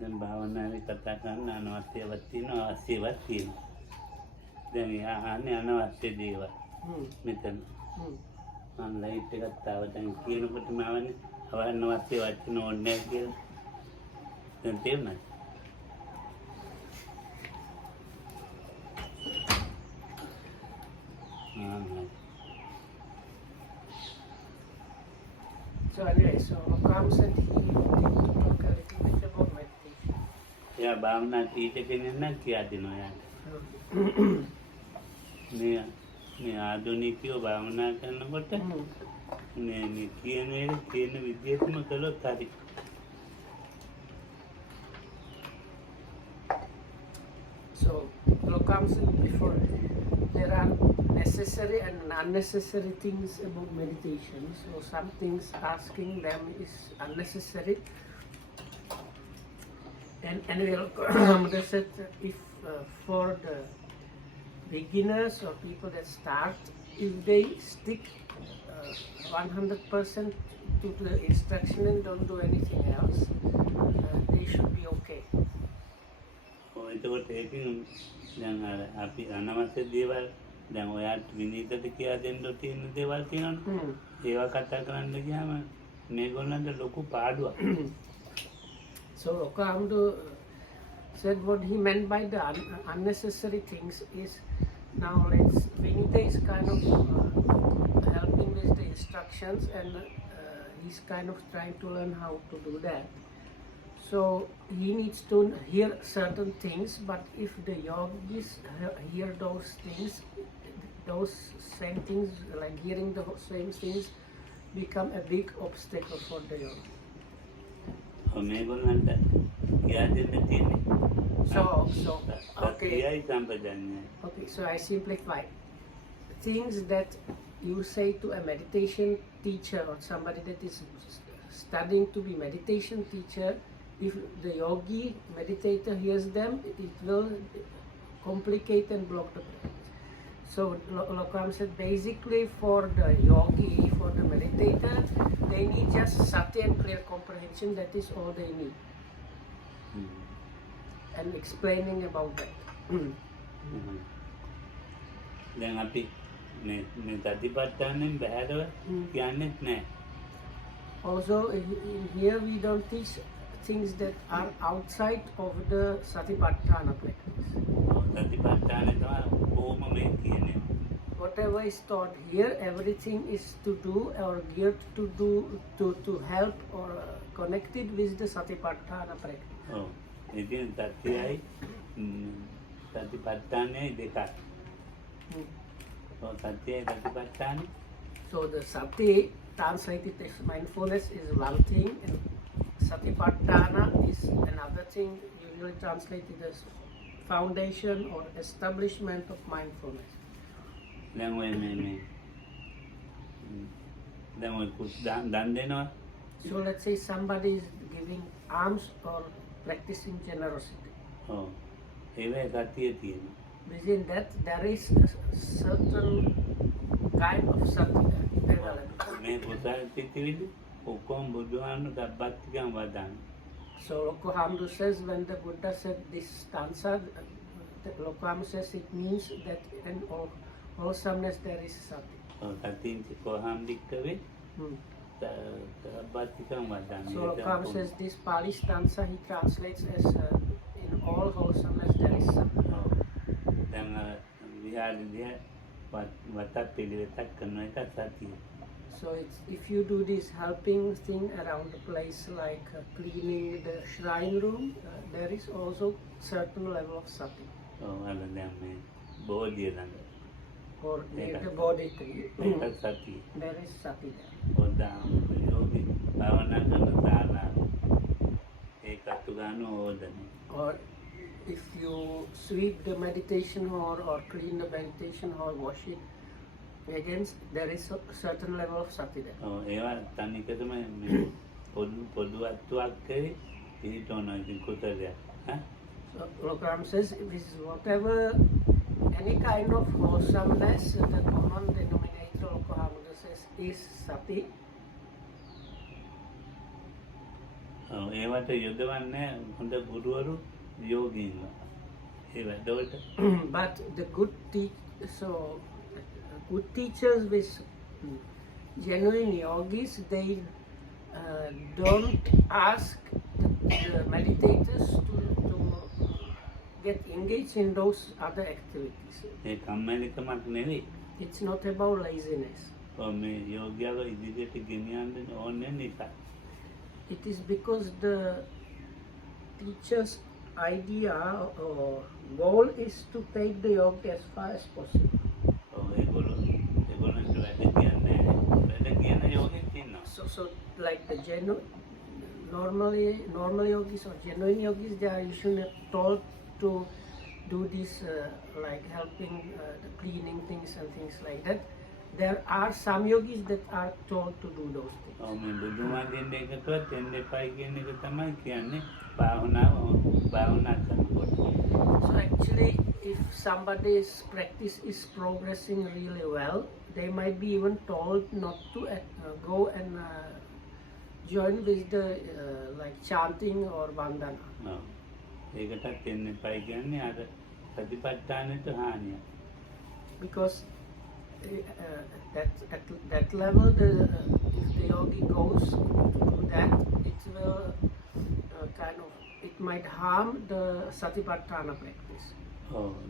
දැන් භාවනාවේ කතා කරන්න අනවශ්‍යවත් තියෙනවා අවශ්‍යවත් තියෙනවා. දැන් ආන්නේ අනවශ්‍ය දේවල් මෙතන මම ලයිට් එකක් තාව දැන් කියනකොට මවන්නේ අවශ්‍ය වචන ඕනේ නැහැ කියලා. දැන් තේරුණාද? So anyway, so Lokam said he wanted to talk a little bit about meditation. එයා භාවනා ටීචර් කෙනෙක් නම් කියා දෙනවා යාට. මේ ආධුනිකයෝ භාවනා කරනකොට මේ කියන විදිහටම කළොත් හරි. So Lokam said before there are necessary and unnecessary things about meditation. So some things asking them is unnecessary. And they said that if for the beginners or people that start, if they stick 100% to the instruction and don't do anything else, they should be okay. එතකොට ඒකින් දැන් අර අපි අනවශ්‍ය දේවල් දැන් ඔයාට විනීතට කියා දෙන්න තියෙන දේවල් තියෙනවනේ. ඒවා කතා කරන්න ගියාම මේගොල්ලන්ට ලොකු පාඩුවක්. So Okamdu said what he meant by the unnecessary things is, now Vinita is kind of helping with the instructions and he's kind of trying to learn how to do that. So he needs to hear certain things, but if the yogis hear those things, those same things, like hearing the same things, become a big obstacle for the yogi. මේගොල්ලන්ට කියා දෙන්න තියෙන්නේ. So okay. සතියයි සම්පජඤ්ඤයයි. Okay, so I simplify. Things that you say to a meditation teacher or somebody that is studying to be meditation teacher, if the yogi meditator hears them, it will complicate and block the practice. So Lokam said basically for the yogi, for the meditator, they need just sati and clear comprehension. That is all they need. And explaining about that. දැන් අපි මේ සතිපට්ඨානෙන් බහැරව කියන්නේත් නැහැ. Also in here we don't teach things that are outside of the Satipatthana practice. සතිපට්ඨානෙ තමයි කොහොම මේ කියන්නේ. Whatever is taught here, everything is to do or geared to do to help or connected with the Satipatthana practice. ඔව්. ඉතින් සතියයි සතිපට්ඨානෙයි දෙකක්. ඔව් සතියයි සතිපට්ඨානෙ. So the sati translated as mindfulness is one thing, and Satipatthana is another thing, usually translated as foundation or establishment of mindfulness. දැන් ඔය මේ දැන් ඔය දන් දෙනවා. So let's say somebody is giving alms or practicing generosity. ඔව්. ඒවේ සතිය තියෙනවා. Within that there is a certain kind of sati developed. මේ කුසල් සිතිවිලි ඔක්කොම බුදුහාමුදුරුවෝ සබ්බත්තිකම් වදාන. So Lokohamdu says when the Buddha said this stanza, Lokohamdu says it means that in wholesomeness there is sati. සතියෙන් කොහාම දික්කවේ සබ්බත්තිකම් වදාන. So Lokohamdu says this Pali stanza he translates as in all wholesomeness there is sati. දැන් විහාරදී වතක් පිළිවෙතක් කරන එක සතිය. So it's, if you do this helping thing around the place like cleaning the shrine room, there is also certain level of sati. ඔව් අර දැන් මේ බෝධිය ළඟ. Or near the body tree, ඒක සතිය. there is sati there. ඔදාම් යෝගී භාවනා කරන තාලා ඒකත් ගන්න ඕදනේ. Or if you sweep the meditation hall or clean the meditation hall, wash it, again there is a certain level of sati there. ඔව් ඒවා තනිකරම මේ පොදු අත්වක් කරේ පිළිතෝන ඉතින් කුසලයක්. So Lokram says this is whatever any kind of wholesomeness, the common denominator Lokohamdu says is sati. ඒවට යොදවන්නේ හොඳ ගුරුවරු යෝගීන්ව. ඒ වැඩවලට But the good teachers with genuine yogis, they don't ask the meditators to get engaged in those other activities. ඒ කම්මැලිකමක් නෙවෙයි. It's not about laziness. මේ යෝග්‍යව ඉදිරියට ගෙනියන්න ඕනේ නිසා. It is because the teacher's idea or goal is to take the yoga as far as possible. ඒගොල්ලන්ට වැඩ කියන යෝගීන් ඉන්නවා. So like the normal yogis or genuine yogis, they are usually told to do this like helping the cleaning things and things like that. There are some yogis that are told to do those things. මේ බුදුමාගෙන් එකටවත් එන්න එපයි කියන එක තමයි කියන්නේ භාවනා කරනකොට. So actually, if somebody's practice is progressing really well, they might be even told not to go and join with the like chanting or vandana. ඒකටත් එන්න එපයි කියන්නේ අර සතිපට්ඨානෙට හානිය. Because at that level, if the yogi goes to do that, it will it might harm the satipatthana practice.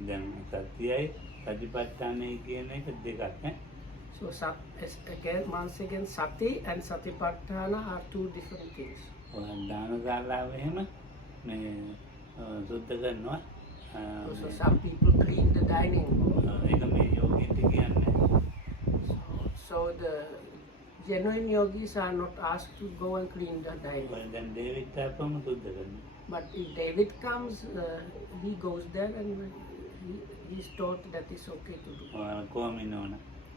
දැන් සතියයි සතිපට්ඨානයි කියන එක දෙකක් නේ. So once again, sati and satipatthana are two different things. දාන ශාලාව එහෙම මේ සුද්ධ කරනවා. So some people clean the dining hall. ඒක මේ යෝගීන්ට කියන්නේ. So the genuine yogis are not asked to go and clean the dining hall. දැන් ඩේවිඩ් තාපම සුද්ධ කරනවා. But if David comes, he goes there and he's told that it's okay to do. කොමිනෝන.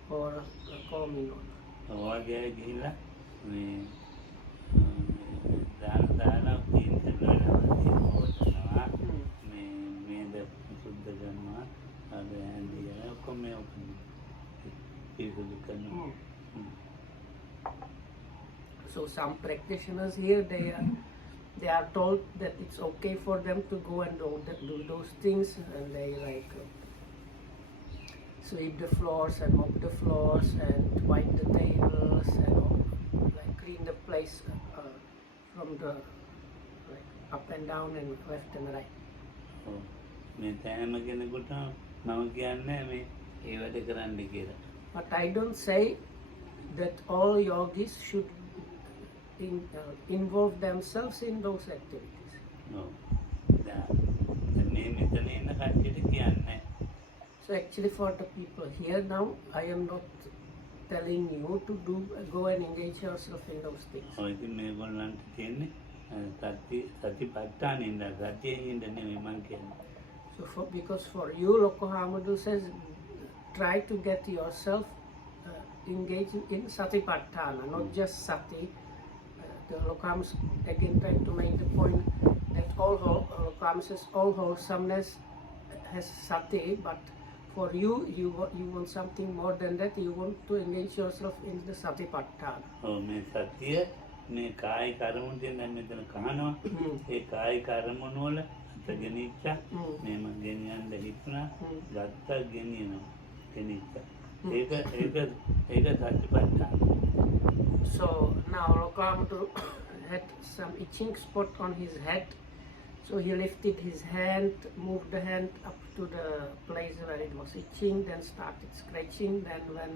Or kominona. ඔයගේ ගිහිල්ලා මේ දාන පින්තනවා මේද සුද්ධ කරනවා අර ඇන්දිය ඔක්කොම පිරිසිදු කරනවා. So some practitioners here, they are told that it's okay for them to go and do those things, and they like sweep the floors and mop the floors and wipe the tables and like clean the place from the like up and down and left and right. මේ තෑම කෙනෙකුට මම කියන්නේ මේ ඒ වැඩ කරන්න කියලා. But I don't say that all yogis should involve themselves in those activities. මේ මෙතන ඉන්න කට්ටියට කියන්නේ. So actually for the people here now, I am not telling you to go and engage yourself in those things. ඉතින් මේගොල්ලන්ට කියන්නේ සතිපට්ඨානෙ ඉඳලා සතියෙන් ඉන්න නෙමෙයි මං කියන්නේ. So because for you, Lokohamadu says, try to get yourself engaged in satipatthana, not just sati. The Lokam again trying to make the point that Lokam says all wholesomeness has sati, but for you want something more than that. You want to engage yourself in the satipatthana. මේ සතිය මේ කායි කර්මුන් දෙන මෙතන කහනවා. ඒ කායි කර්මුන් වල ගෙනිච්චා මේම ගෙනියන්න හිතුණා ගත්ත ගෙනියනවා ගෙනිච්චා ඒක සතිපට්ඨාන. So now Lokamatu had some itching spot on his head, so he lifted his hand, moved the hand up to the place where it was itching, then started scratching, then when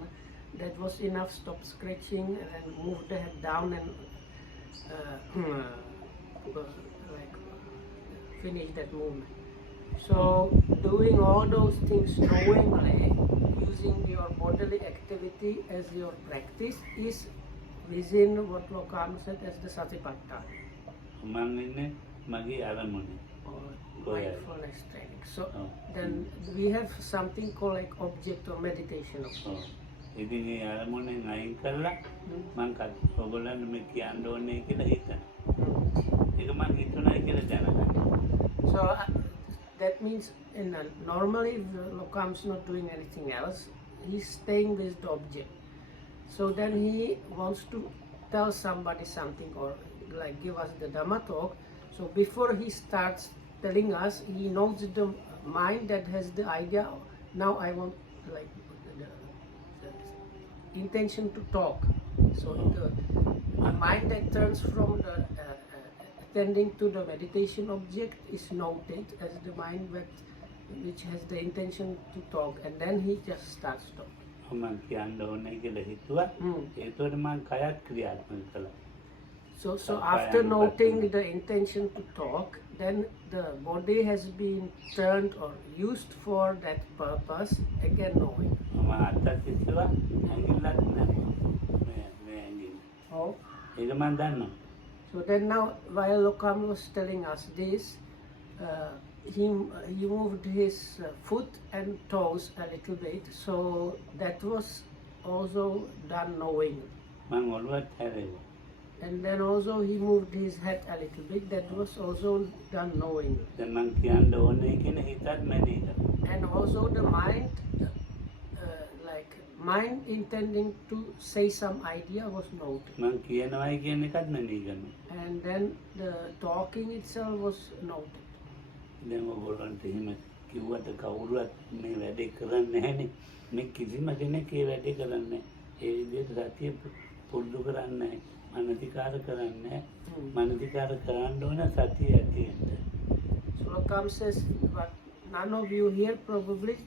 that was enough, stopped scratching, and then moved the head down and like finish that movement. So doing all those things knowingly, using your bodily activity as your practice, is within what Lokam said as the satipatthana. Or mindfulness training. So then we have something called like object or meditation also. ඉතින් ඒ අරමුණෙන් අයින් කරලා මං ඔයගොල්ලන්ට මේ කියන්න ඕනේ කියලා හිතනවා. ඒක මං හිතුණා කියලා දැනගන්න. So that means normally if Lokam's not doing anything else, he's staying with the object. So then he wants to tell somebody something or like give us the Dhamma talk. So before he starts telling us, he knows the mind that has the idea. Now I want like the intention to talk. So the mind that turns from the attending to the meditation object is noted as the mind which has the intention to talk, and then he just starts talking. මං කියන්න ඕනේ කියලා හිතුවා. ඒතකොට මං කයත් ක්‍රියාත්මක කළා. So after noting the intention to talk, then the body has been turned or used for that purpose, again knowing. මම අතක් ඉස්සුවා ඇඟිල්ලත් නැහැ. මේ ඇඟිල්ල. Oh. ඒක මං දන්නවා. So then now, while Lokam was telling us this, he moved his foot and toes a little bit, so that was also done knowing. මං ඔළුවත් හැරෙව්වා. And then also he moved his head a little bit, that was also done knowing. දැන් මං කියන්න ඕනේ කියන හිතත් මැදීද. And also the mind, like mind intending to say some idea was noted. මං කියනවායි කියන එකත් මැදීගන්න. And then the talking itself was noted. දැන් ඔයගොල්ලන්ට එහෙම කිව්වට කවුරුවත් මේ වැඩේ කරන්නේ නැහැනේ. මේ කිසිම කෙනෙක් ඒ වැඩේ කරන්නේ නැහැ. ඒ විදිහට සතිය පුරුදු කරන්නේ නැහැ. මනසිකාර කරන්නේ නැහැ. මනසිකාර කරන්න ඕන සතිය ඇති වෙන්න. So Lokam says, but none of you here probably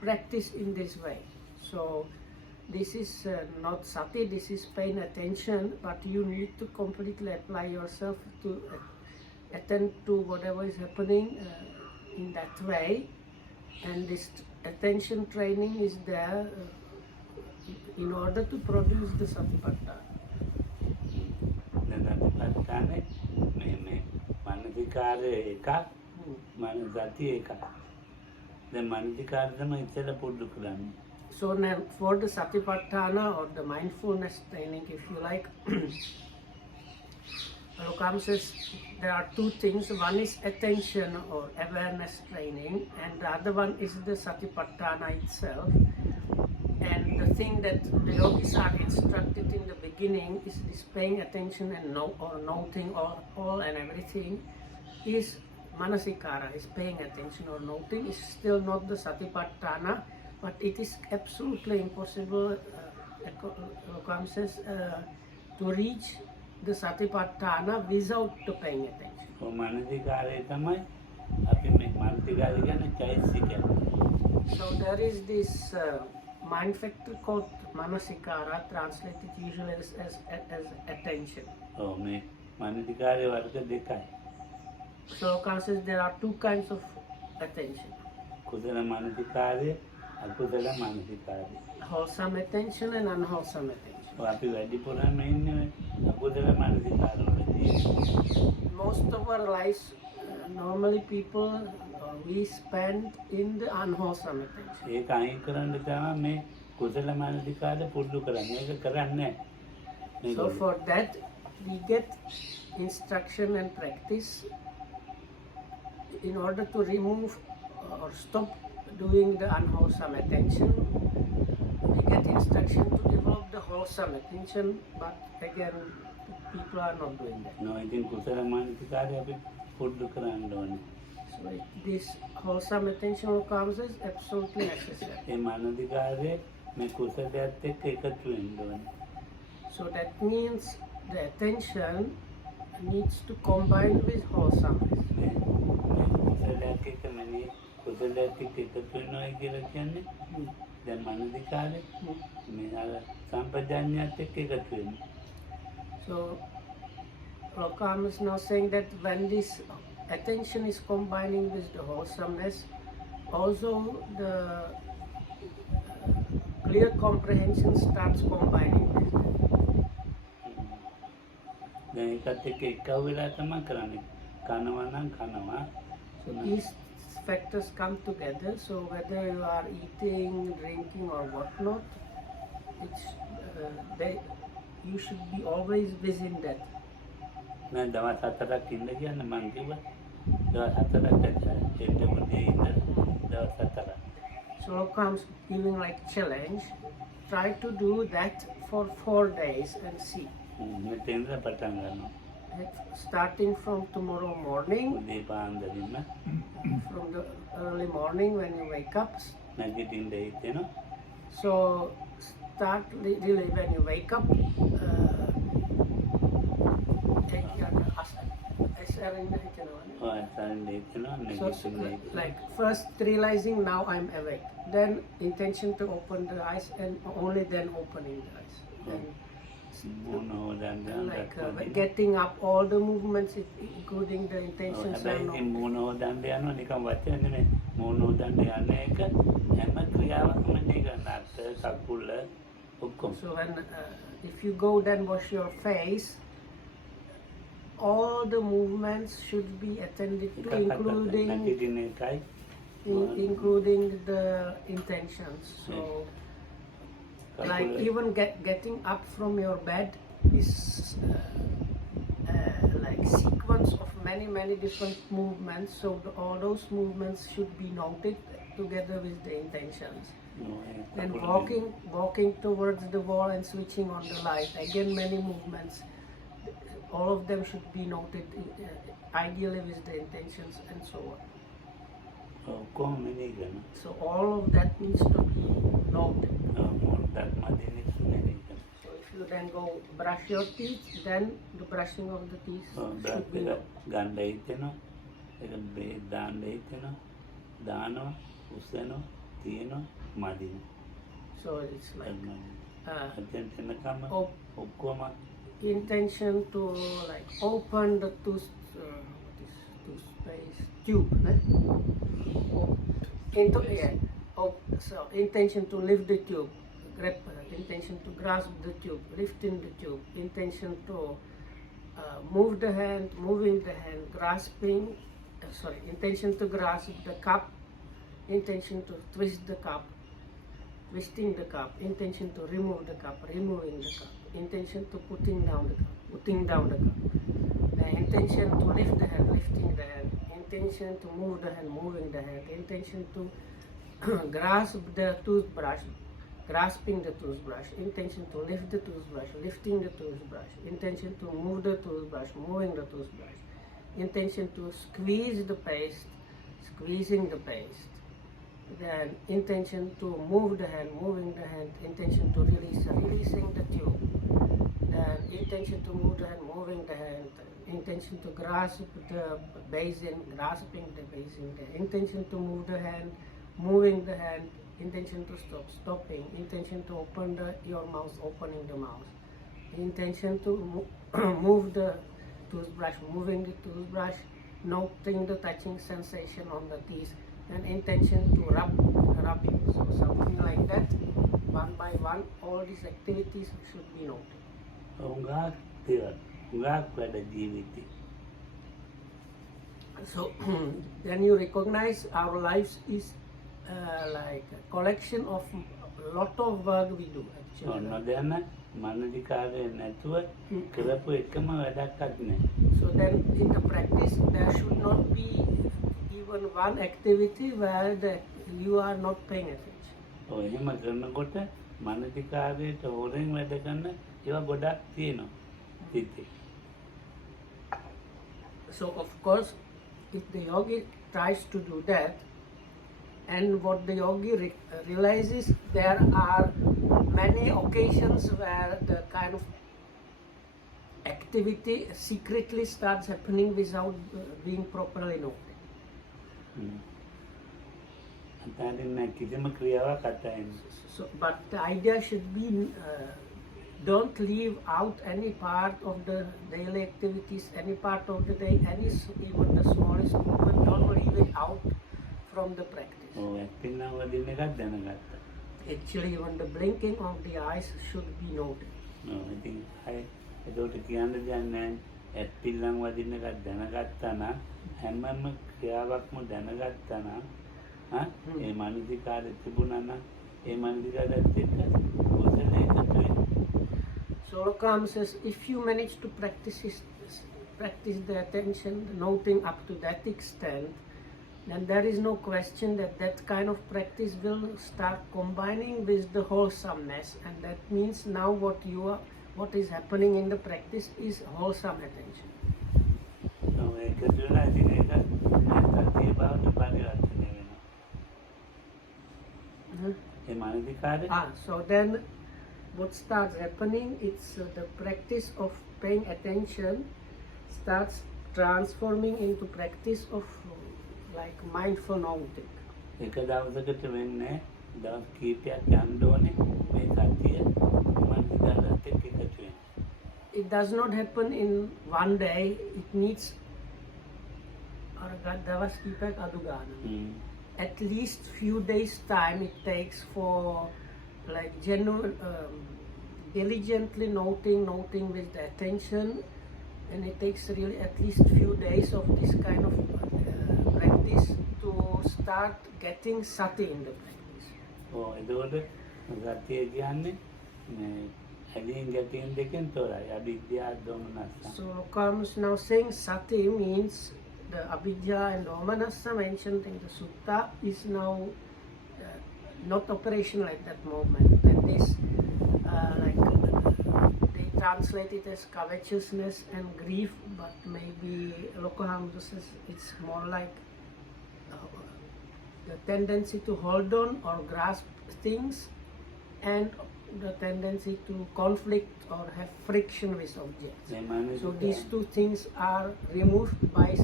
practice in this way. So this is not sati, this is paying attention, but you need to completely apply yourself to attend to whatever is happening in that way, and this attention training is there in order to produce the satipatthana. සතිපට්ඨානේ මේ මානසිකාරය එකක් සතිය එකක්. දැන් මානසිකාරය තමයි ඉස්සෙල්ලා පුරුදු කරන්නේ. So now for the satipatthana or the mindfulness training, if you like, Lokam says there are two things. One is attention or awareness training, and the other one is the satipatthana itself. And the thing that the yogis are instructed in the beginning is this paying attention and noting all and everything is manasikara, is paying attention or noting, is still not the satipatthana, but it is absolutely impossible, Lokam says, to reach the satipatthana without the paying attention. මනසිකාරය තමයි අපි මේ මනසිකාරය කියන්නේ චෛතසිකය. So there is this mind factor called manasikara, translated usually as attention. ඔව් මේ මනසිකාරය වර්ග දෙකයි. So Lokam says there are two kinds of attention. කුසල මනසිකාරය, අකුසල මනසිකාරය. Wholesome attention and unwholesome attention. අපි වැඩිපුරම ඉන්නේ අකුසල මනසිකාරවලදී. Most of our lives, normally people, we spend in the unwholesome attention. ඒක අයින් කරන්න තමයි මේ කුසල මනසිකාරය පුරුදු කරන්නේ. ඒක කරන්නේ නැහැ. So for that, we get instruction and practice in order to remove or stop doing the unwholesome attention. We get instruction to develop the wholesome attention, but again, people are not doing that. නෝ ඉතින් කුසල මනසිකාරය අපි පුරුදු කරන්න ඕනේ. So this wholesome attention comes is absolutely necessary. ඒ මනසිකාරය මේ කුසලයට එක්ක එකතු වෙන්න ඕනේ. So that means the attention needs to combine with wholesomeness. මේ කුසලයට එක්ක මනේ කුසලයට එක්ක එකතු වෙනවා කියලා කියන්නේ දැන් මනසිකාරය මේ අර සම්පජාඤ්ඤයත් එක්ක එකතු වෙනවා. So Lokam is now saying that when this attention is combining with the wholesomeness, also the clear comprehension starts combining with that. දැන් ඒකත් එක්ක එකව වෙලා තමයි කරන්නේ. කනවා නම් කනවා. So these factors come together. So whether you are eating, drinking, or whatnot, it's you should be always within that. දැන් දවස් 4ක් ඉන්න කියන්නේ මං කිව්වා. දවස් 4ක් එතකොට ඉන්න දවස් 4ක්. So comes giving like challenge. Try to do that for 4 days and see. මෙතෙන්ද පටන් ගන්නවා. Starting from tomorrow morning, උදේ පාන්දරින්ම from the early morning when you wake up. නැගිටින්න හිතෙනවා. So start really when you wake up. අසරන්න හිතෙනවා So නැගිටින්න හිතෙනවා. like first realizing now I'm awake, then intention to open the eyes and only then opening the eyes. And මූණ හොදන්න like යනවා. getting up, all the movements including the intentions are හැබැයි not. ඉතින් මූණ හොදන්න යනවා නිකන් වචන නෙමෙයි. මූණ හොදන්න යන එක හැම ක්‍රියාවක්ම නිකන් අත කකුල ඔක්කොම. So when if you go then wash your face, all the movements should be attended to, including නැගිටින එකයි including the intentions. So like කකුල even getting up from your bed is like sequence of many different movements. So all those movements should be noted together with the intentions. And walking towards the wall and switching on the light, again many movements. All of them should be noted ideally with the intentions and so on. ඔක්කොම මෙනෙහි කරනවා. So all of that needs to be noted. මොකක්ද මදිනේ මෙනෙහි කරනවා. So if you then go brush your teeth, then the brushing of the teeth should be Bruce noted. ගන්න හිතෙනවා. ඒක බේ දාන්න හිතෙනවා. දානවා, උස්සනවා, තියනවා, මදිනවා. So it's like අතෙන් එනකම් op- ඔක්කොම intention to like open the toothpaste tube. So intention to lift the tube, intention to grasp the tube, lifting the tube, intention to move the hand, moving the hand, grasping, intention to grasp the cup, intention to twist the cup, twisting the cup, intention to remove the cup, removing the cup, intention to putting down the cup, putting down the cup, the intention to lift the hand, lifting the hand, intention to move the hand, moving the hand, intention to grasp the toothbrush, grasping the toothbrush, intention to lift the toothbrush, lifting the toothbrush, intention to move the toothbrush, moving the toothbrush, intention to squeeze the paste, squeezing the paste, then intention to move the hand, moving the hand, intention to release, releasing the tube, then intention to move the hand, moving the hand, intention to grasp the basin, grasping the basin, the intention to move the hand, moving the hand, intention to stop, stopping, intention to open your mouth, opening the mouth, intention to move the toothbrush, moving the toothbrush, noting the touching sensation on the teeth, and intention to rubbing. So something like that, one by one, all these activities should be noted. උගාක් වැඩ ජීවිතේ. So then you recognize our lives is like a collection of a lot of work we do actually. නොදැන මනසිකාරය නැතුව කරපු එකම වැඩක්වත් නැහැ. So then in the practice there should not be even one activity where you are not paying attention. ඔය එහෙම කරනකොට මනසිකාරයට හොරෙන් වැඩ කරන ඒවා ගොඩක් තියෙනවා සිතේ. So of course if the yogi tries to do that, and what the yogi realizes, there are many occasions where the kind of activity secretly starts happening without being properly noted. අතරින් කිසිම ක්‍රියාවක් අතරින්. So, but the idea should be don't leave out any part of the daily activities, any part of the day, even the smallest movement, don't leave it out from the practice. ඇත්තින්නම් වදින එකක් දැනගත්තා. Actually, even the blinking of the eyes should be noted. ඉතින් ඒකට කියන්න දෙයක් නැහැ. ඇත්තින්නම් වදින එකක් දැනගත්තා නම් හැමම ක්‍රියාවක්ම දැනගත්තා නම් ඒ මානසිකාරය තිබුණා නම් ඒ මානසිකාරයත් එක්ක කුසල එකතු වෙනවා. So Lokam says, if you manage to practice the attention, the noting up to that extent, then there is no question that kind of practice will start combining with the wholesomeness, and that means now what is happening in the practice is wholesome attention. So then what starts happening, it's the practice of paying attention starts transforming into practice of like mindful noting. It does not happen in one day. It needs at least few days time it takes for like genuine diligently noting with the attention, and it takes really at least few days of this kind of practice to start getting sati in the practice. So comes now saying sati means the avidya and domanassa mentioned in the sutta is now not operational at that moment. That is they translate it as covetousness and grief, but maybe Lokohamsa says it's more like the tendency to hold on or grasp things and the tendency to conflict or have friction with objects. So these two things are removed by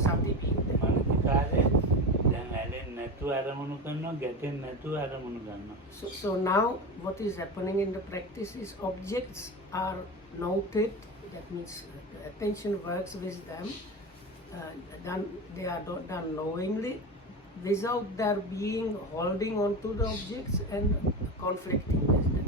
sati being there. So now what is happening in the practice is objects are noted, that means attention works with them, they are done knowingly without there being holding on to the objects and conflicting with them.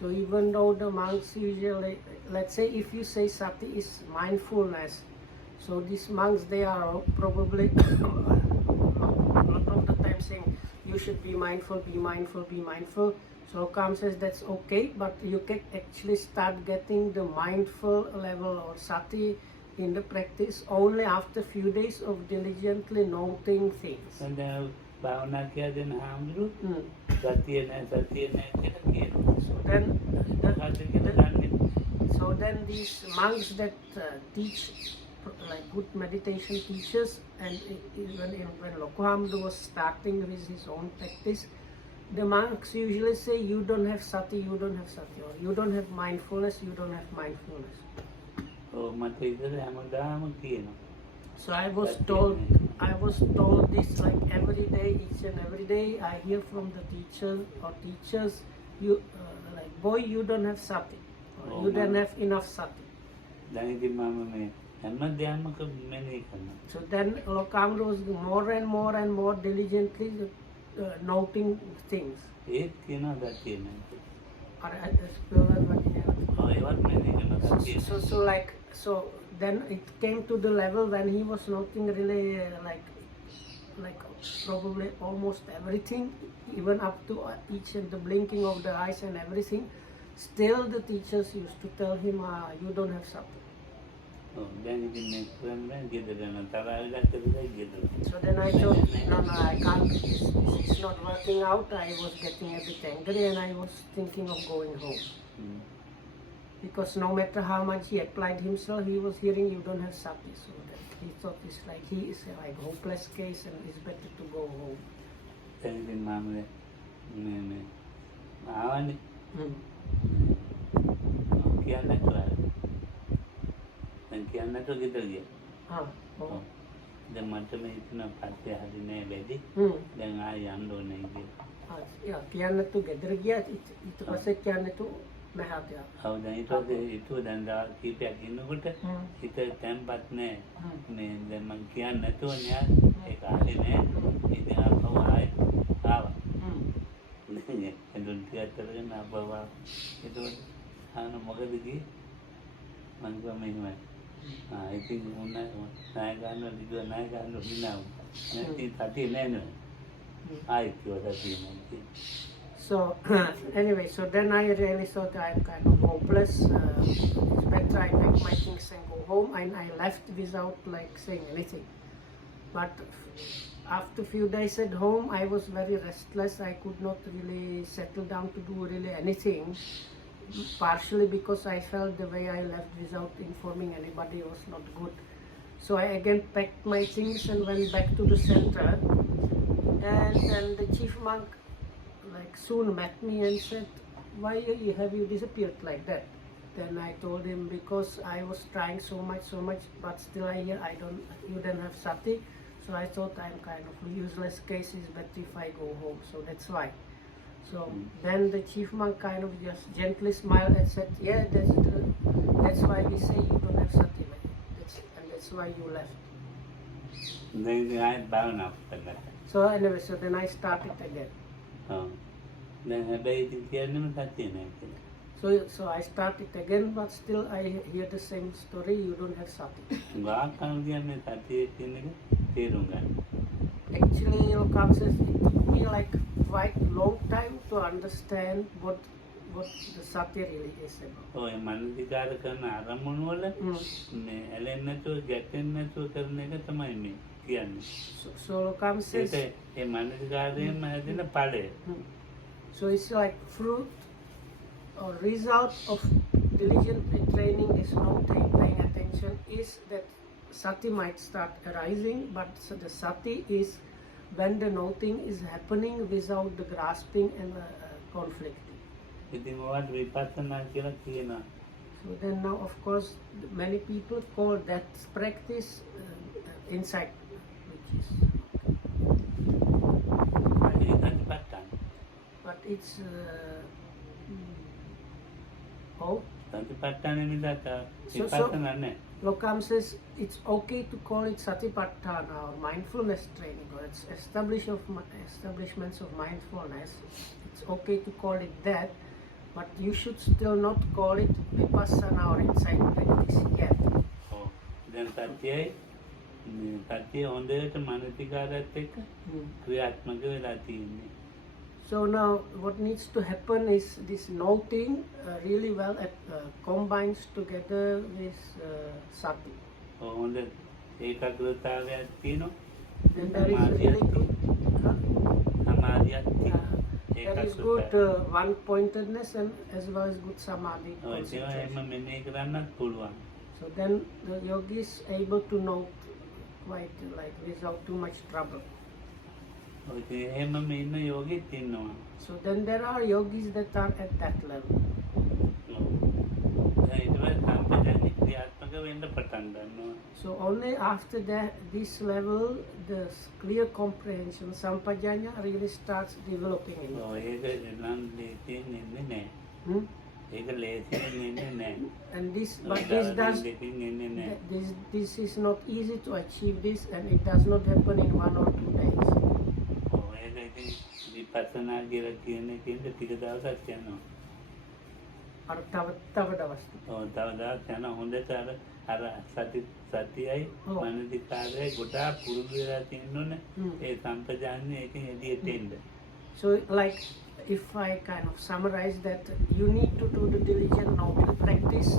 So even though the monks usually, let's say if you say sati is mindfulness, so these monks, they are probably a lot of the time saying you should be mindful, be mindful, be mindful. So Kam says that's okay, but you can actually start getting the mindful level or sati in the practice only after few days of diligently noting things. And then so then these monks that teach like good meditation teachers, and even when Lokohamsa was starting with his own practice, the monks usually say you don't have sati, you don't have sati, or you don't have mindfulness, you don't have mindfulness. So I was told this like every day, each and every day I hear from the teachers, you like, boy, you don't have sati, or you don't have enough sati. So then Lokohamsa was more and more diligently noting things. So then it came to the level when he was noting really like probably almost everything, even up to each and the blinking of the eyes and everything. Still the teachers used to tell him, you don't have sati. So then I thought, no, I can't, it's not working out. I was getting a bit angry and I was thinking of going home. Because no matter how much he applied himself, he was hearing you don't have sati. So that he thought it's like he is a like hopeless case and it's better to go home. So anyway, so then I really thought I'm kind of hopeless. It's better I pack my things and go home. And I left without like saying anything. But after few days at home, I was very restless. I could not really settle down to do really anything. Partially because I felt the way I left without informing anybody was not good. So I again packed my things and went back to the center. And then the chief monk like soon met me and said, "Why have you disappeared like that?" Then I told him, because I was trying so much, but still you don't have sati. So I thought I'm kind of a useless case, it's better if I go home. So that's why. So then the chief monk kind of just gently smiled and said, "Yeah, that's why we say you don't have sati, and that's why you left." Then I bound after that. So anyway, so then I started again. Then I So I started again, but still I hear the same story. You don't have sati. Actually, it took me like quite a long time to understand what the sati really is about. ඔය මනසිකාර කරන අරමුණු වල මේ ඇලෙන්නේ නැතුව ගැටෙන්නේ නැතුව කරන එක තමයි මේ කියන්නේ. So Lokam says. ඒ මනසිකාරයෙන්ම හැදෙන ඵලය. So it's like fruit or result of diligent training is noting, paying attention, is that sati might start arising, but the sati is when the noting is happening without the grasping and conflicting. ඉතින් ඔයාට විපස්සනා කියලා කියනවා. So then now, of course, many people call that practice insight, which is. But it's Lokam says it's okay to call it satipatthana or mindfulness training, or it's establishments of mindfulness. It's okay to call it that, but you should still not call it vipassana or insight practice yet. Then සතිය හොඳට මානසිකාරයත් එක්ක ක්‍රියාත්මක වෙලා තියෙන්නේ. So now what needs to happen is this noting really well combines together with sati. හොඳ ඒකාග්‍රතාවයක් තියෙනවා. And there is really good, සමාධියක් තියෙනවා. there is good one-pointedness and as well as good samadhi. So then the yogi is able to note quite like without too much trouble. So then there are yogis that are at that level. So only after this level, the clear comprehension, sampajanya, really starts developing in you. And this is not easy to achieve this, and it does not happen in 1 or 2 days. සතියයි මනසිකාරයයි ගොඩාක් පුරුදු වෙලා තියෙනෝනේ ඒ සම්පජාන්නේ එකෙන් එළියට එන්න. So like if I kind of summarize that, you need to do the diligent noble practice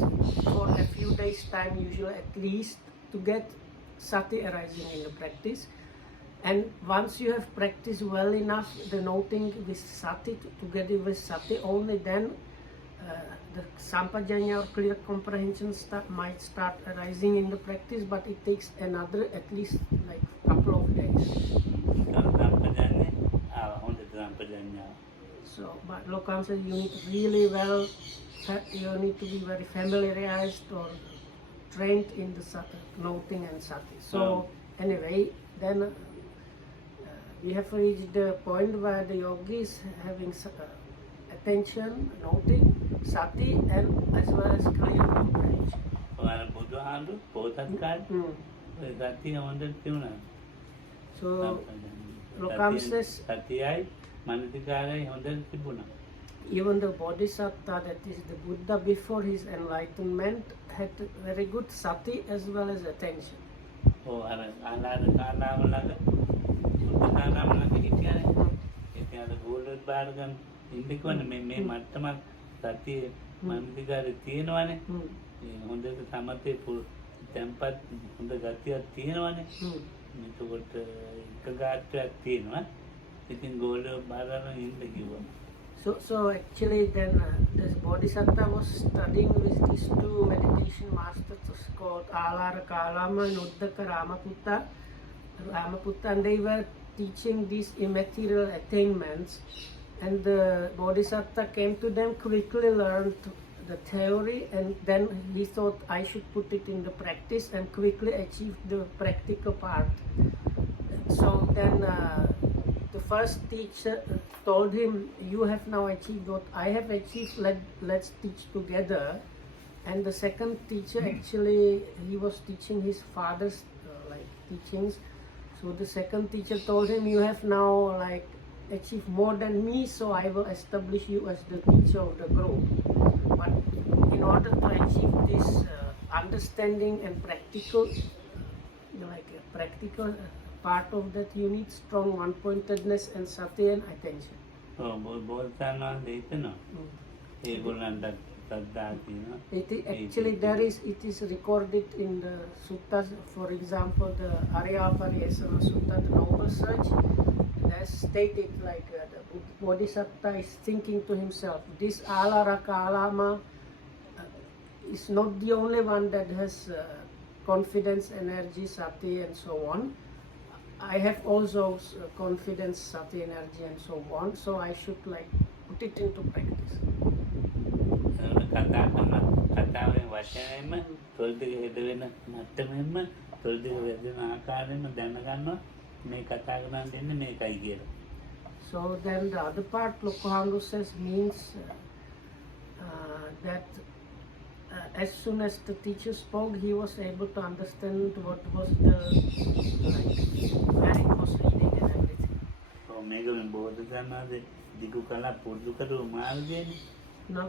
for a few days time, usually at least, to get sati arising in the practice. And once you have practiced well enough the noting with sati, together with sati, only then the sampajanya or clear comprehension might start arising in the practice, but it takes another at least like couple of days. So, but Lokam says you need really well, you need to be very familiarized or trained in the noting and sati. So anyway, then we have reached the point where the yogi is having attention, noting, sati, and as well as clear comprehension. So Lokam says even the bodhisattva, that is the Buddha before his enlightenment, had very good sati as well as attention. ඉන්දිකවන මේ මට්ටමක් සතිය මනසිකාරය තියෙනවනේ. හොඳට සමතේ තැන්පත් හොඳ ගතියක් තියෙනවනේ. එතකොට එකගාත්‍රයක් තියෙනවා. ඉතින් ගෝලය බාරන ඉන්න කිව්වා. So actually then this Bodhisattva was studying with these two meditation masters called Alara Kalama and Uddaka Ramaputta, and they were teaching these immaterial attainments, and the Bodhisattva came to them, quickly learned the theory, and then he thought I should put it in the practice and quickly achieve the practical part. So then the first teacher told him, you have now achieved what I have achieved, let's teach together. And the second teacher, actually he was teaching his father's teachings. So the second teacher told him, you have now achieved more than me, so I will establish you as the teacher of the group. But in order to achieve this understanding and practical part of that, you need strong one-pointedness and sati and attention. Actually, it is recorded in the suttas. For example, the Aryapariyasana Sutta, the Noble Search, has stated the Bodhisattva is thinking to himself, this Alara Kalama is not the only one that has confidence, energy, sati and so on. I have also confidence, sati, energy and so on, so I should put it into practice. කතාවෙන් වචනයෙන්ම තොල්දිග හෙදවෙන මට්ටමෙන්ම තොල්දිග වැදෙන ආකාරයෙන්ම දැනගන්නවා මේ කතා කරන්න දෙන්නේ මේකයි කියලා. So then the other part Lokohamru says means that as soon as the teacher spoke, he was able to understand what was the where it was leading and everything. So මේක මේ බෝධ සමාධි දිගු කලා පුරුදු කරු මාර්ගයනේ. Now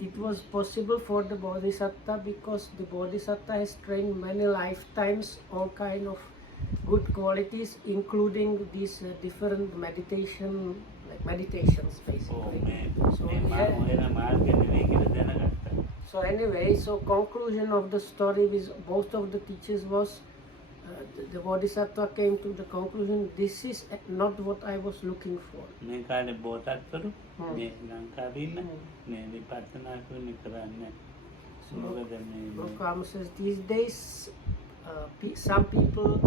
it was possible for the Bodhisattva because the Bodhisattva has trained many lifetimes all kind of good qualities, including these different meditations basically. So anyway, so conclusion of the story with both of the teachers was the Bodhisattva came to the conclusion, this is not what I was looking for. Lokam says these days some people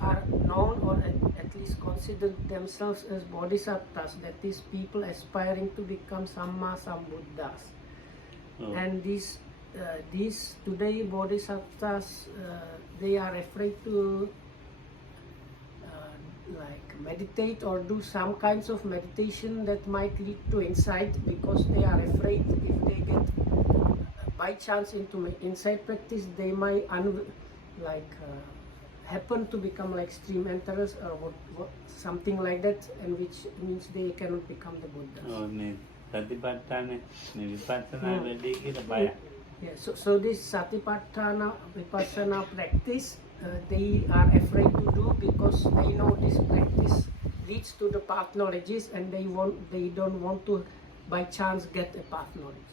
are known or at least consider themselves as bodhisattvas, that is people aspiring to become Samma Sambuddhas. And these today bodhisattvas, they are afraid to meditate or do some kinds of meditation that might lead to insight, because they are afraid if they get by chance into insight practice, they might happen to become stream enterers or something like that, and which means they cannot become the Buddhas. Yeah, so this Satipatthana Vipassana practice, they are afraid to do because they know this practice leads to the path knowledges, and they don't want to by chance get a path knowledge.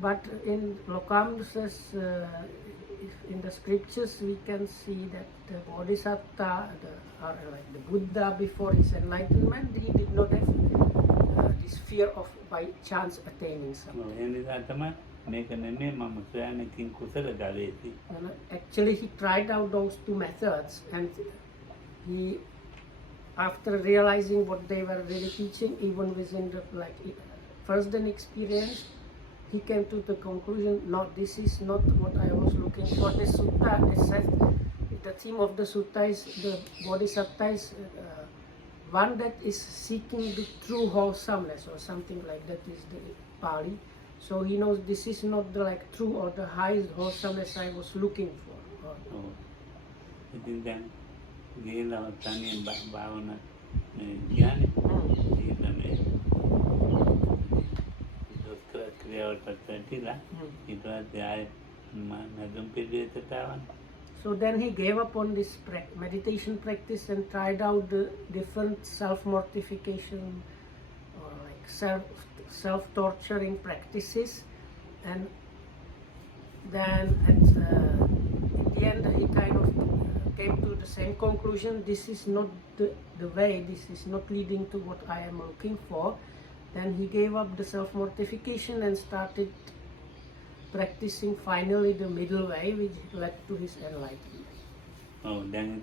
But in Lokam says, in the scriptures we can see that the Bodhisattva, the Buddha before his enlightenment, he did not have this fear of by chance attaining something. Actually, he tried out those two methods, and he, after realizing what they were really teaching, even within the first then experience, he came to the conclusion, no, this is not what I was looking for. The sutta, it says, the theme of the sutta is the Bodhisattva is one that is seeking the true wholesomeness, or something like that is the Pali. So he knows this is not the true or the highest wholesomeness I was looking for. So then he gave up on this meditation practice and tried out the different self-mortification or like self-torturing practices, and then in the end he kind of came to the same conclusion: this is not the way, this is not leading to what I am looking for. Then he gave up the self-mortification and started practicing finally the middle way, which led to his enlightenment. Oh, then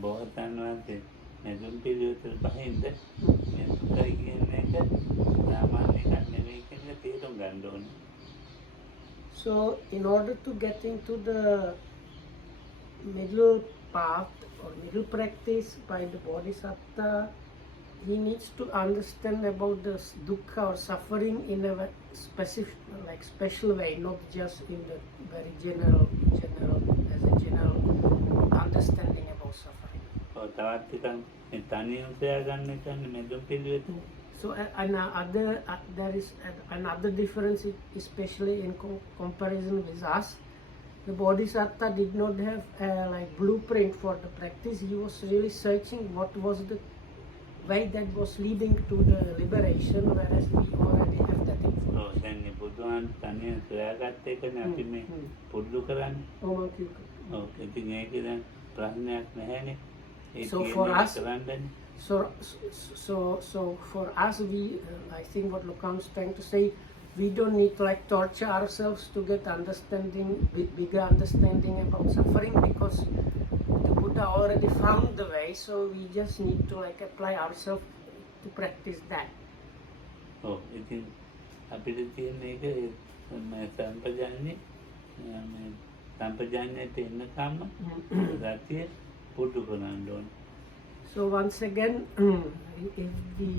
bohatan wate medum pilutul bahinde sukai kineka lamane kan newe kineka therum ganna one. So in order to get into the middle path or middle practice by the Bodhisattva, he needs to understand about the dukkha or suffering in a specific, like special way, not just in the very general as a general understanding about suffering. Oh, tavat tikan tanium saya ganna kan medum pilutu. So there is another difference, especially in comparison with us. The Bodhisattva did not have a like blueprint for the practice. He was really searching what was the way that was leading to the liberation, whereas we already have that information. Oh, then buduhan taniyan soyagatte kane api me puddu karanne. Oh, ඉතින් ඒකේ දැන් ප්‍රශ්නයක් නැහැනේ. So for us, so for us, we I think what Lokam is trying to say, we don't need to like torture ourselves to get understanding, bigger understanding about suffering, because the Buddha already found the way. So we just need to like apply ourselves to practice that. Oh, ඉතින් අපිට තියෙන එක සම්පජාඤ්ඤයට එන්නකම් ගතිය පුරුදු කරන්න ඕනේ. So once again, if we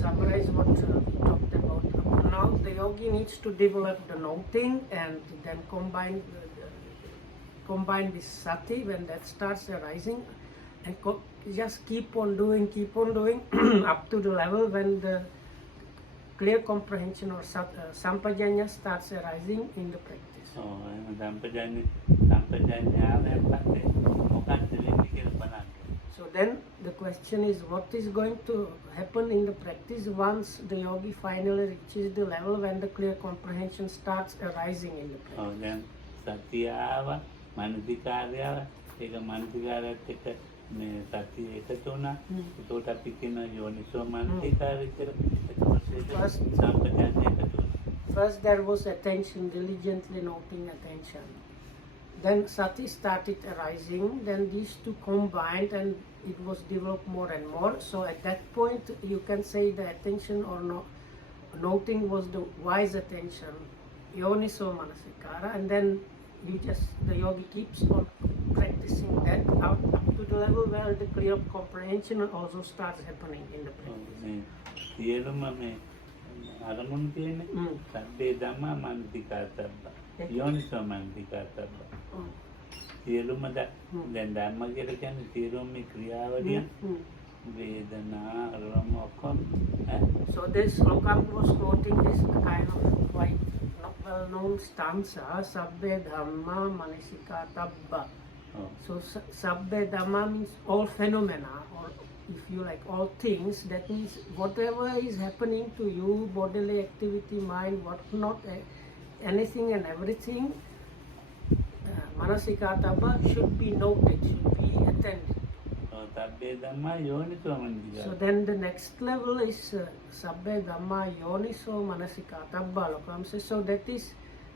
summarize what we talked about now, the yogi needs to develop the noting and then combine with sati when that starts arising, and just keep on doing up to the level when the clear comprehension or sampajanya starts arising in the practice. Oh, sampajanya So then the question is, what is going to happen in the practice once the yogi finally reaches the level when the clear comprehension starts arising in the practice? Oh, then satyaava manasikaryaava eka manasikarat ekka me satya ekatu වුණා. ඒකට අපි කියන යෝනිසෝ මනසිකාරය කියලා. සම්පජාඤ්ඤය එකතු වුණා. First there was attention, diligently noting attention. Then sati started arising, then these two combined and it was developed more and more. So at that point you can say the attention or noting was the wise attention, yoniso manasikara, and then the yogi keeps on practicing that up to the level where the clear comprehension also starts happening in the practice. අරමුණු තියෙන්නේ සබ්බේ ධම්මා මනසිකාතබ්බ යෝනිසෝ මනසිකාතබ්බ සියලුම දැන් ධම්ම කියලා කියන්නේ සියලුම ක්‍රියාවලිය වේදනා අරමුණු ඔක්කොම. So this Lokam was quoting this kind of quite well known stanza, sabbe dhamma manasikātabba. So sabbe dhamma means all phenomena, or if you like all things. That means whatever is happening to you, bodily activity, mind, whatnot, anything and everything, manasikātabba should be noted, should be attended. So then the next level is sabbe dhamma yoniso manasikātabba. Lokam says, so that is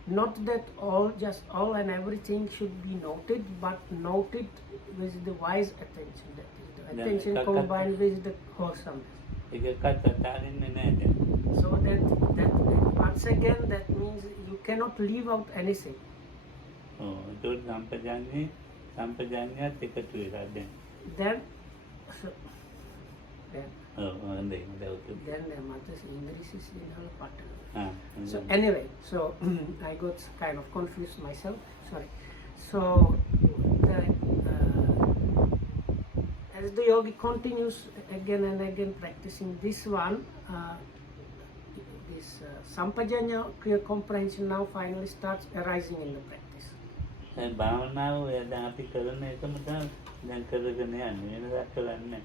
not that all and everything should be noted, but noted with the wise attention. That is the attention combined with the wholesomeness. So that once again, that means you cannot leave out anything. Oh, sampajanya ekatu වෙලා දැන්. Then Mata's English is in her pattern. So anyway, so I got kind of confused myself. Sorry. So as the yogi continues again and again practicing this one, this sampajanya, clear comprehension, now finally starts arising in the practice. භාවනාව ඔය දැන් අපි කරන එකම තමයි දැන් කරගෙන යන්නේ වෙනදක් කරන්නේ නැහැ.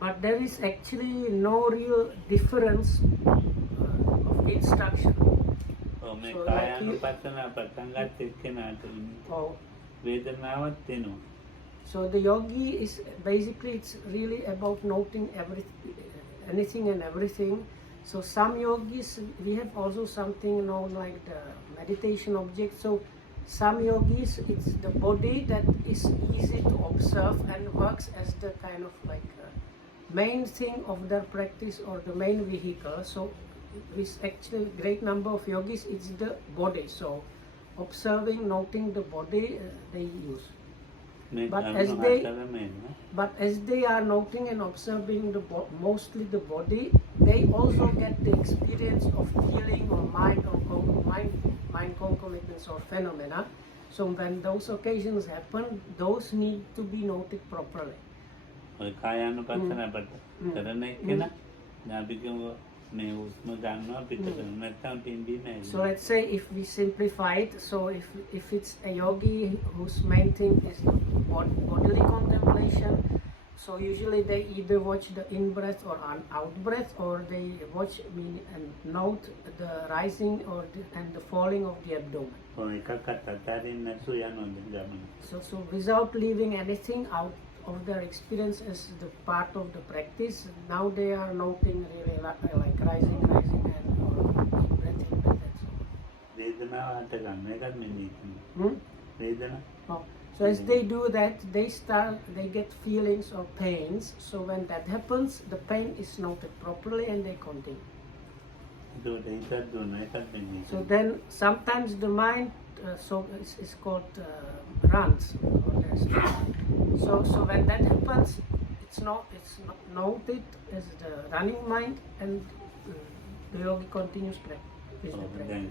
But there is actually no real difference of instruction. ඔව් මේ So, like කායානුපස්සනාව පටන් ගන්න එක්කෙනාට Oh, වේදනාවක් එනවා. so the yogi is basically it's really about noting anything and everything. So some yogis, we have also something known like the meditation object. So some yogis, it's the body that is easy to observe and works as the kind of like main thing of their practice or the main vehicle. So it's actually great number of yogis, it's the body. So observing, noting the body they use. මේ But කර්ම as they- හතරම එනවා. But as they are noting and observing mostly the body, they also get the experience of feeling or mind concomitants or phenomena. So when those occasions happen, those need to be noted properly. ඔය කායානුපස්සනාව කරන එක්කෙනා දැන් අපි කියමු මේ හුස්ම ගන්නවා පිට කරනවා නැත්නම් පිම්බීම So හැදෙනවා. let's say if we simplify it, so if it's a yogi whose main thing is bodily contemplation, so usually they either watch the in-breath or out-breath, or they watch and note the rising and the falling of the abdomen. ඔය එකක්වත් අතාරින්න නැතුව යනවා දැන් ගමන. So without leaving anything out of their experience as the part of the practice, now they are noting really like rising and or breath in, breath out. වේදනාව හට ගන්න එකත් මෙන්න ඉතින්. වේදනාව Oh. So as they do that, they get feelings or pains. So when that happens, the pain is noted properly and they continue. ඒකට හිතත් දුන්න එකත් මෙන්න So ඉතින්. then sometimes the mind, so it's called runs. So when that happens, it's not noted as the running mind, and the yogi continues with the ඔව් practice. දැන්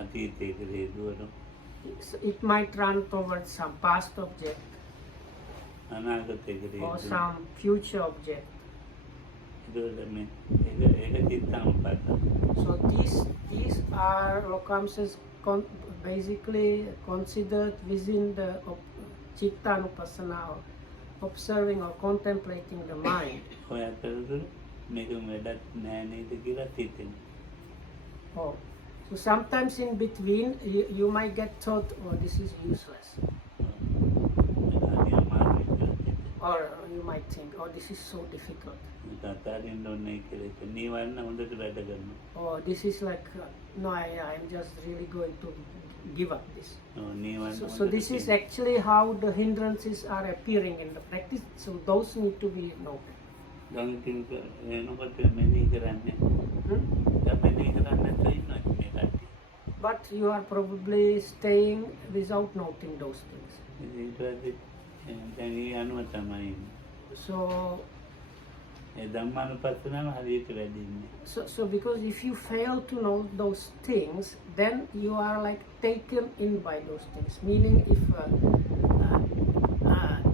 අතීතයේ හේතුවන So it might run towards some past object අනාගතයේ or හේතුව. some future object. ඒකට මේ ඒක චිත්තානුපස්සන. So these are lokamsas basically considered within the chitta-anupassana, or observing or contemplating the mind. ඔය අතරතුර මේක වැඩක් නෑ නේද කියලා හිතෙනවා. Oh. So sometimes in between you might get thought, oh, this is useless. හරි අමාරුයි කියලා හිතෙනවා. Or you might think, oh, this is so difficult. මේක අතාරින්න ඕනේ කියලා හිතෙනවා. නිවන්න හොඳට වැඩ කරනවා. Oh, this is like, no, I'm just really going to give up this. ඔව් නිවන්න So හොඳට this is තියෙනවා. actually how the hindrances are appearing in the practice. So those need to be noted. දැන් ඉතින් එනකොට මෙනෙහි කරන්නේ. Hmm? දැන් මෙනෙහි කරන්නේ නැතුව ඉන්නවා මේ කට්ටිය. But you are probably staying without noting those things. ඉතින් ඊට පස්සේ දැන් ඒ අනුව තමයි ඉන්නේ. So ඒ ධම්මානුපස්සනාව හරියට වැඩින්නේ. So because if you fail to know those things, then you are like taken in by those things. Meaning if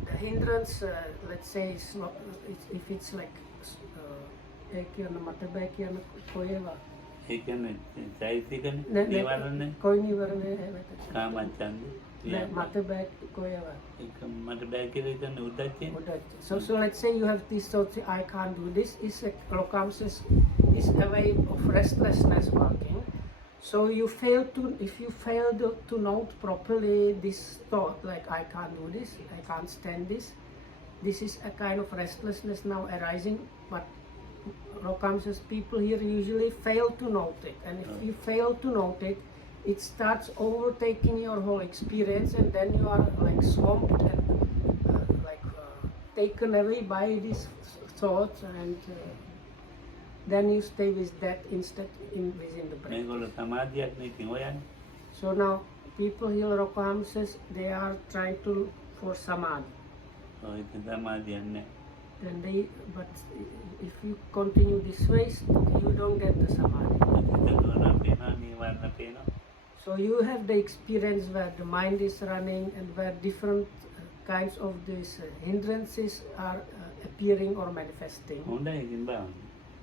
the hindrance, let's say, is not, if it's like ඒ කියන්නේ චෛතසිකනේ නිවරණය කාමච්ඡන්ද ඒක මට බෑ කියලා හිතන්නේ උද්දච්චය. So let's say you have this thought, I can't do this, is lokamsas is a way of restlessness working. So if you fail to note properly this thought, like I can't do this, I can't stand this is a kind of restlessness now arising, but lokamsas people here usually fail to note it, and if you fail to note it, it starts overtaking your whole experience, and then you are like swamped and taken away by these thoughts, and then you stay with that instead within the breath. මේගොල්ලෝ සමාධියක් නේ ඉතින් හොයන්නේ. So now people here lokamsas, they are trying to for samadhi, ඔය ඉතින් සමාධියක් නෑ. and but if you continue this way, you don't get the samadhi. හිතනවා පේනවා නිවරණ පේනවා. So you have the experience where the mind is running and where different kinds of these hindrances are appearing or manifesting. හොඳයි ඉතින් බලන්න.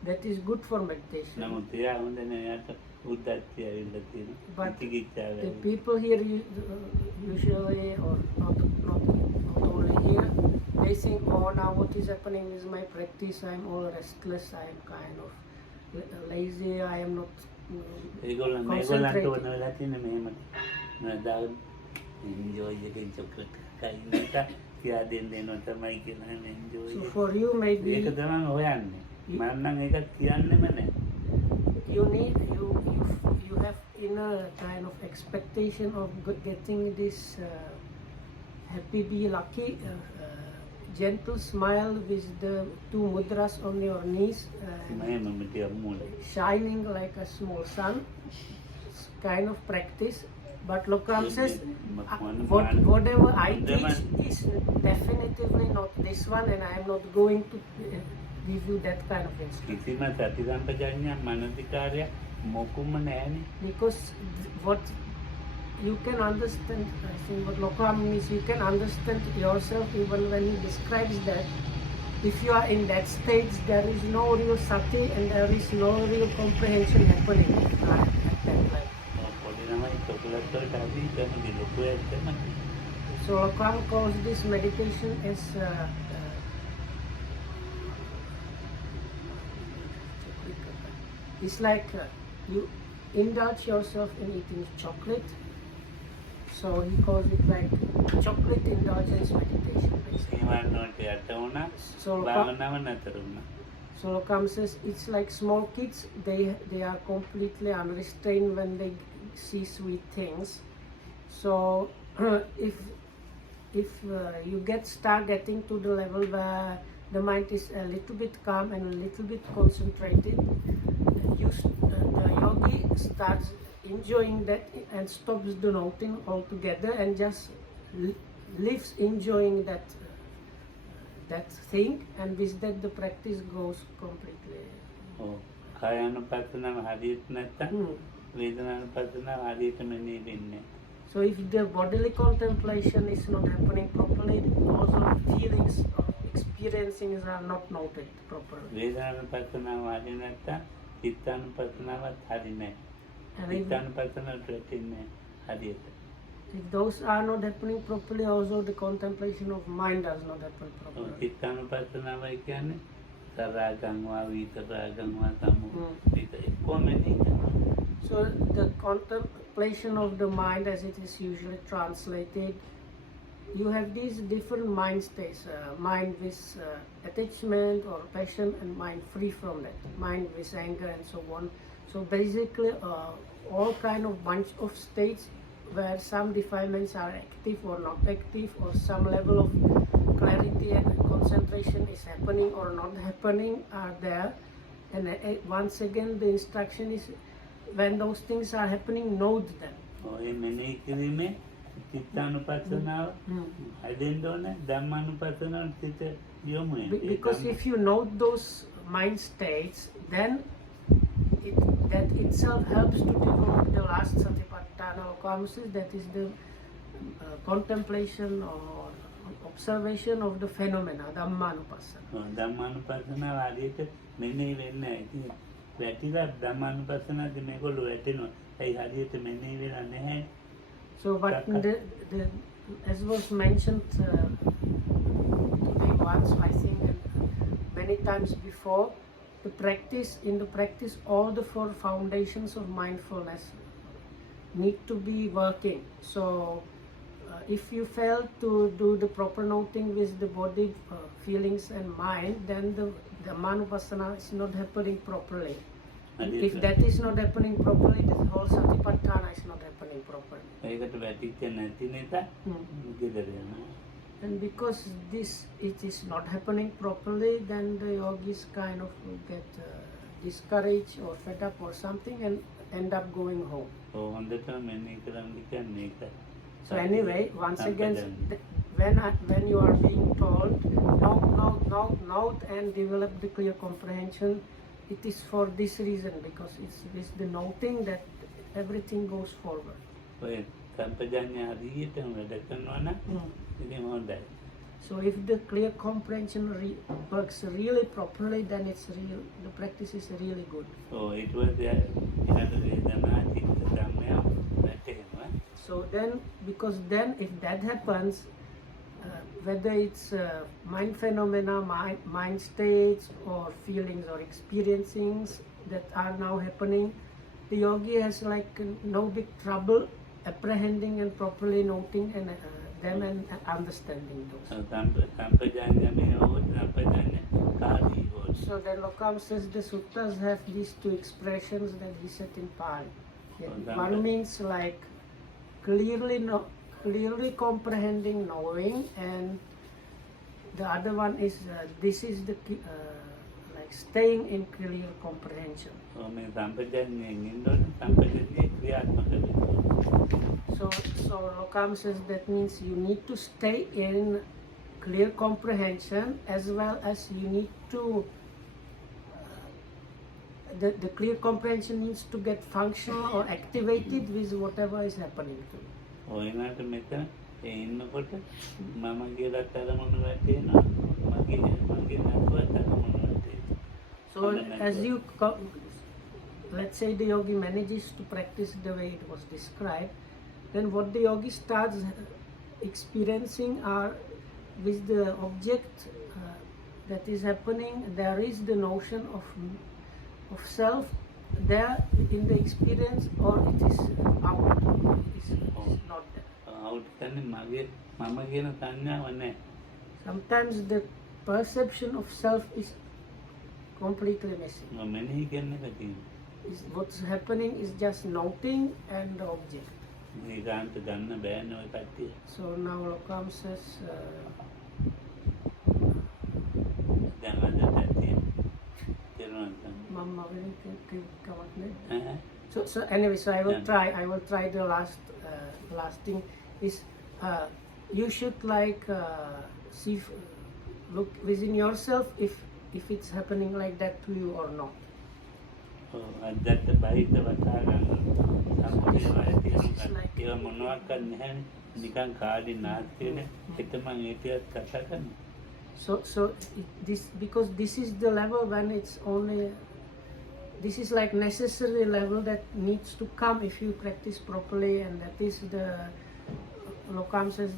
That is good for meditation. නමුත් එයා හොඳ නෑ යාට උද්දච්චය ඇවිල්ලා තියෙනවා. But විචිකිච්ඡාව the ඇවිල්ලා. people here usually, or not only here, they think, oh, now what is happening is my practice, I'm all restless, I am kind of lazy, I am not ඒගොල්ලන්ට concentrating. ඕන වෙලා තියෙන මෙහෙමද. නදාව enjoy එකෙන් chocolate කයින් එක කියා දෙන්න එනවා තමයි කියලා enjoy. So for you, maybe ඒක තමයි හොයන්නේ. මම නම් ඒක කියන්නෙම නැහැ. you have inner kind of expectation of getting this happy, be lucky, gentle smile with the two mudras on your knees, මම මෙතන මූලයි. shining like a small sun, kind of practice. But Lokam says, whatever I teach is definitively not this one, and I am not going to give you that kind of instruction. කිසිම සති සම්පජාඤ්ඤය මනසිකාරය මොකුම නැහැනේ. Because what you can understand, I think what Lokam means, you can understand yourself even when he describes that. If you are in that stage, there is no real sati and there is no real comprehension happening at that level. පොඩි ළමයි chocolate වලට අදී තමයි ලොකු ඇත්තම. So Lokam calls this meditation as it's like you indulge yourself in eating chocolate. So he calls it like chocolate indulgence meditation basically. සීමාවට යට වුණා. So භාවනාව නතර වුණා. So Lokam says it's like small kids, they are completely unrestrained when they see sweet things. So if you start getting to the level where the mind is a little bit calm and a little bit concentrated, the yogi starts enjoying that and stops the noting altogether and just lives enjoying that thing, and with that the practice goes completely. ඔව්. කායानुපස්සනාව හරියට නැත්තම් වේදනානුපස්සනාව හරියට මෙනෙහි වෙන්නේ. So if the bodily contemplation is not happening properly, also feelings or experiencings are not noted properly. වේදනානුපස්සනාව හරිය නැත්තම් චිත්තානුපස්සනාවත් හරිය නැහැ. And චිත්තානුපස්සනාවට වැටෙන්නේ හරියට. if those are not happening properly, also the contemplation of mind does not happen properly. චිත්තානුපස්සනාවයි කියන්නේ සරාගංවා විතරාගංවා සමු විතර කොමෙනි. So the contemplation of the mind, as it is usually translated, you have these different mind states, mind with attachment or passion, and mind free from that, mind with anger and so on. So basically all kind of bunch of states where some defilements are active or not active, or some level of clarity and concentration is happening or not happening are there. And once again the instruction is, when those things are happening, note them. ඔය මෙනෙහි කිරීමේ චිත්තානුපස්සනාව හැදෙන්න ඕනේ ධම්මානුපස්සනාවට සිත යොමු වෙන්න. Because if you note those mind states, then that itself helps to develop the last satipatthana or kamsis, that is the contemplation or observation of the phenomena, dhammanupassana. ධම්මානුපස්සනාව හරියට මෙනෙහි වෙන්නේ නැහැ. ඉතින් වැටිලා ධම්මානුපස්සනාවදී මේගොල්ලෝ වැටෙනවා. ඒ හරියට මෙනෙහි වෙලා නැහැ. So what as was mentioned today once, I think, and many times before, in the practice, all the four foundations of mindfulness need to be working. So if you fail to do the proper noting with the body, feelings and mind, then the Manupassana is not happening properly. If that is not happening properly, the whole Satipatthana is not happening properly. ඒකට වැටිච්ච නැති නිසා ගෙදර යනවා. And because it is not happening properly, then the yogis kind of get discouraged or fed up or something and end up going home. ඔව් හොඳටම මෙනෙහි කරන්න කියන්නේ ඒක. So anyway, once again, when you are being told, note and develop the clear comprehension, it is for this reason, because it's with the noting that everything goes forward. ඔය සම්පජාඤ්ඤය හරියටම වැඩ කරනවා නම් ඉතින් හොඳයි. So if the clear comprehension works really properly, then it's real. The practice is really good. So it was So then, because then if that happens, whether it's mind phenomena, mind states, or feelings or experiencings that are now happening, the yogi has like no big trouble apprehending and properly noting and them and understanding those. So then Lokam says the suttas have these two expressions that he said in Pali. One means like clearly comprehending, knowing, and the other one is this is the like staying in clear comprehension. So Lokam says that means you need to stay in clear comprehension as well as you need to the clear comprehension needs to get functional or activated with whatever is happening to you. So as you let's say the yogi manages to practice the way it was described, then what the yogi starts experiencing are with the object that is happening, there is the notion of self there in the experience, or it is out, it is not there. Sometimes the perception of self is completely missing. What's happening is just noting and the object. So now Lokam says Mama will so anyway, so I will try the last thing is you should like see, look within yourself if it's happening like that to you or not. So this, because this is the level when it's only, this is like necessary level that needs to come if you practice properly, and that is the Lokam says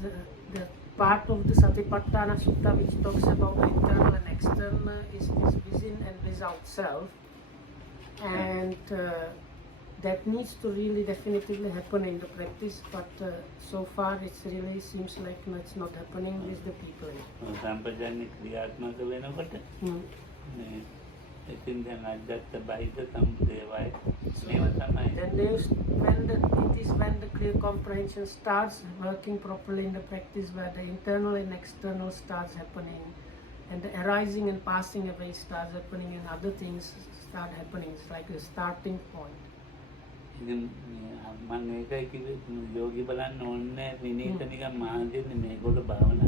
the part of the Satipatthana Sutta which talks about internal and external is within and without self, and that needs to really definitively happen in the practice, but so far it really seems like it's not happening with the people. Then when the clear comprehension starts working properly in the practice, where the internal and external starts happening, and the arising and passing away starts happening, and other things start happening. It's like a starting point. යෝගි බලන්න ඕනේ විනීත නිකන් මහන්සියනේ මේගොල්ලෝ භාවනා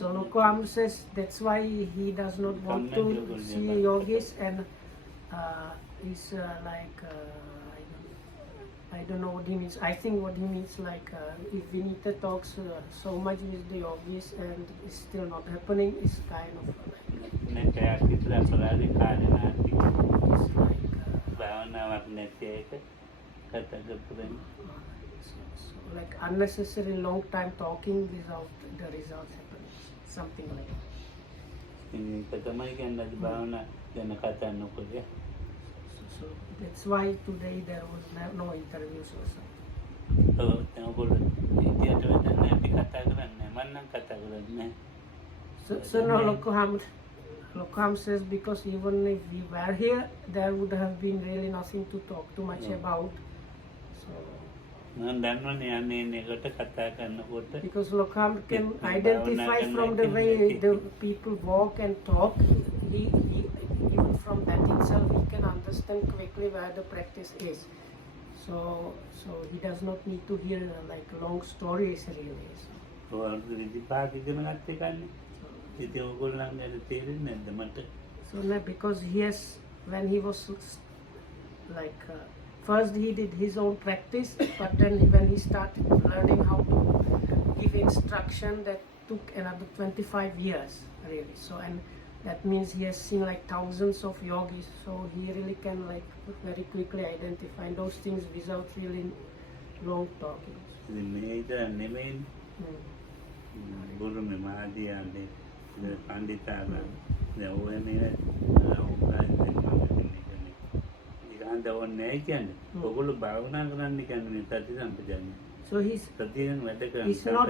So Lokam says that's why he does not want to see yogis, and he's like I don't know what he means. I think what he means like if Vinita talks so much with the yogis and it's still not happening, it's kind of like unnecessary long time talking without the results happening, something like that. So that's why today there was no interviews or something. So no, Lokam says because even if we were here, there would have been really nothing to talk too much about. So because Lokam can identify from the way the people walk and talk, even from that itself he can understand quickly where the practice is. So he does not need to hear like long stories really. So because he has, when he was like first he did his own practice, but then when he started learning how to give instruction, that took another 25 years really. So, and that means he has seen like thousands of yogis, so he really can like very quickly identify those things without really long talking. ඉතින් මේ ඉතර නෙමෙයි ගුරු මෙමාදියානේ පඬිතාලා දැන් ඔයනේ ඉතින් ඕනේ කියන්නේ ඔගොල්ලෝ භාවනා කරන්න කියන්නේ මේ සති සම්පජාඤ්ඤය. So he's සතියෙන් වැඩ කරන it's not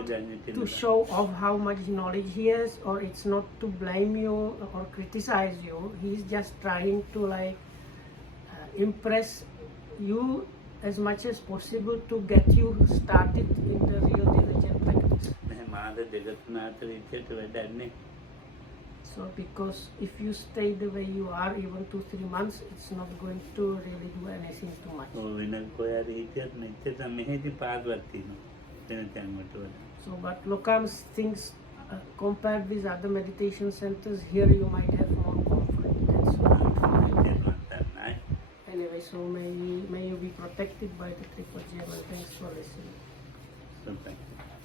to show off how much knowledge he has, or it's not to blame you or criticize you. He's just trying to like impress you as much as possible to get you started in the real diligent practice. මාස දෙක තුන අතර ඉච්චට වැඩන්නේ. So because if you stay the way you are even 2-3 months, it's not going to really do anything too much. ඔව් වෙන කොහරි ඉච්චට මෙච්චර මෙහෙදි පාඩුවක් තියෙනවා. වෙන තැන්වලට වඩා. So but Lokam's things compared with other meditation centers, here you might have more comfort. That's nice. Anyway, so may you be protected by the triple gem, and thanks for listening. So thank you.